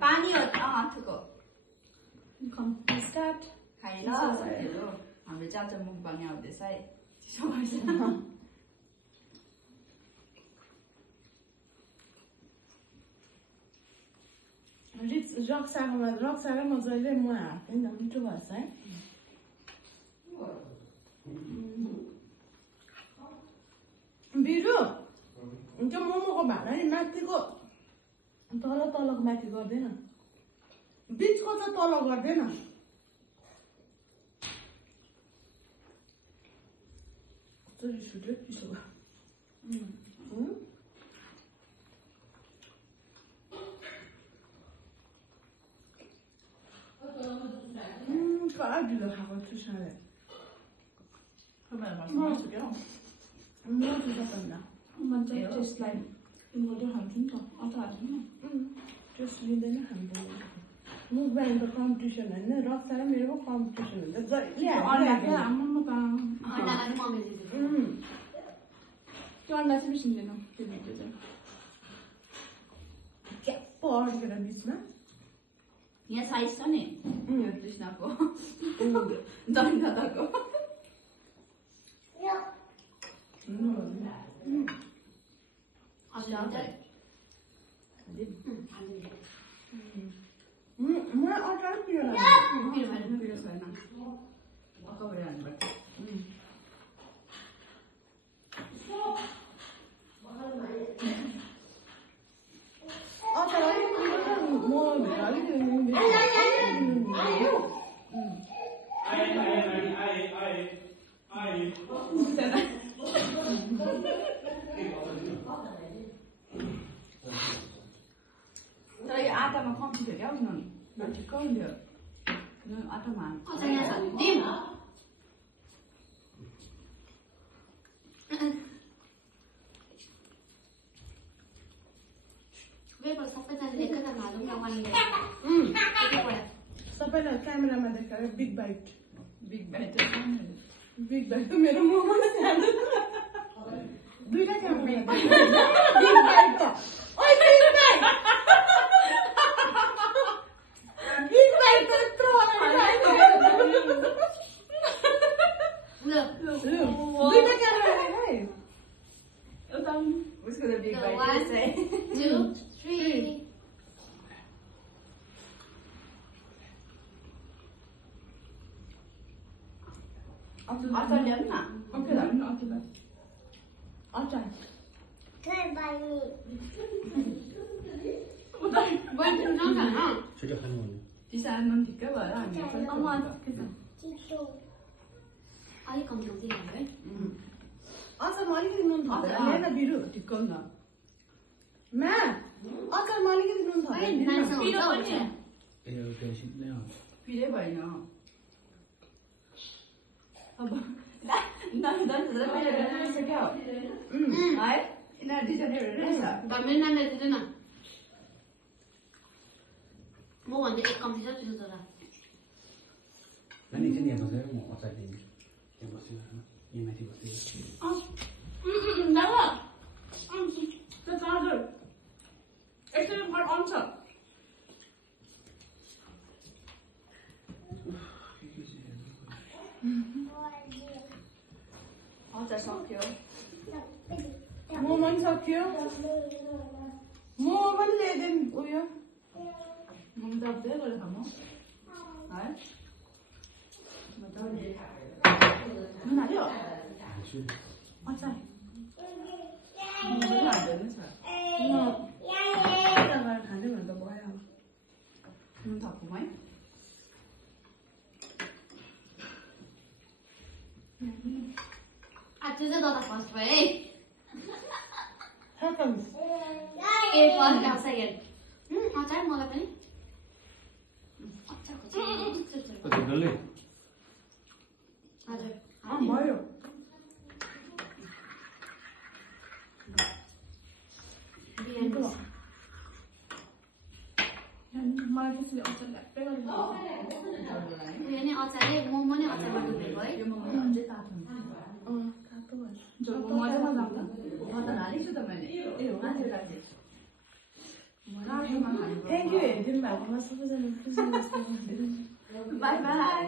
पानी हो थुको स्टार्ट खाइ ल साथीहरु हाम्रो चाचा मुखबाङ आउँदैछ है रक्साको मजाले म हाल्छु नि त मिठो भएछ है बिरु त्यो मोमोको भाँडा नि माथिको तलको माथि गर्दैन बिचको त तल गर्दैन रिस उठ्यो पिसो पुरा ढिलो खाएको छु साँझ टेस्ट लिँदैन खाँदैन मुखबाङ त कम्पिटिसन होइन रक्सा र मेरो कम्पिटिसन हुन्छ जहिले क्याप्प अड्केर बिचमा यहाँ साइज छ नि यो कृष्णको जन्दाको मलाई अचार पिरो छैन अकबर हाल्नुपर्छ अचार म तर यो आटामा कम्ती थियो क्या नुन ठिक्क हुन्थ्यो आटामा सबैलाई क्यामेरामा देखाएर बिग बाइट मेरो मोमो दुईटा क्यामेरा बिग बाइट अचार ल्याउनु न अचार तिसा नुन ठिक्कै भयो अलिक कम्ती है अचारमा अलिकति नुन थपेर बिरु ठिक्क हुन्छ मा अचारमा अलिकति नुन थपेर पिरै भएन अब है यिनीहरू दुईजना रहेछ मेरो नानीले दिँदैन म भन्दै एक कम्ती छ त्यसो तर नानी चाहिँ यहाँ बसेर म अचार दिन्छु यहाँ बसेर यहाँ माथि बसेर दादा त्यो चार्जर एकचोटि घर अन छ अचार सक्यो मोमो पनि सक्यो मोमो पनि ल्याइदिउँ उयो म दब्दै गरेर खानु है नुन हाल्यो अचार हाल्दैन छ खाँदै भन्दा भयो नुन थपौँ है आज चाहिँ दादा फर्स्ट भयो है सेकेन्ड ए फर्स्ट सेकेन्ड अचार मलाई पनि कति डल्लै हजुर भयो मलाई त्यसले अचार ल्याप्पै गरेर उयो नै अचारै मोमो नै अचार गर्नुभएको है यो मोमो अझै तातो हुन्छ तातो भयो झोलको मजा लाग्छ मा खानु थ्याङ्क यू हेरिदिनु भएकोमा सबैजना खुसी बाई बाई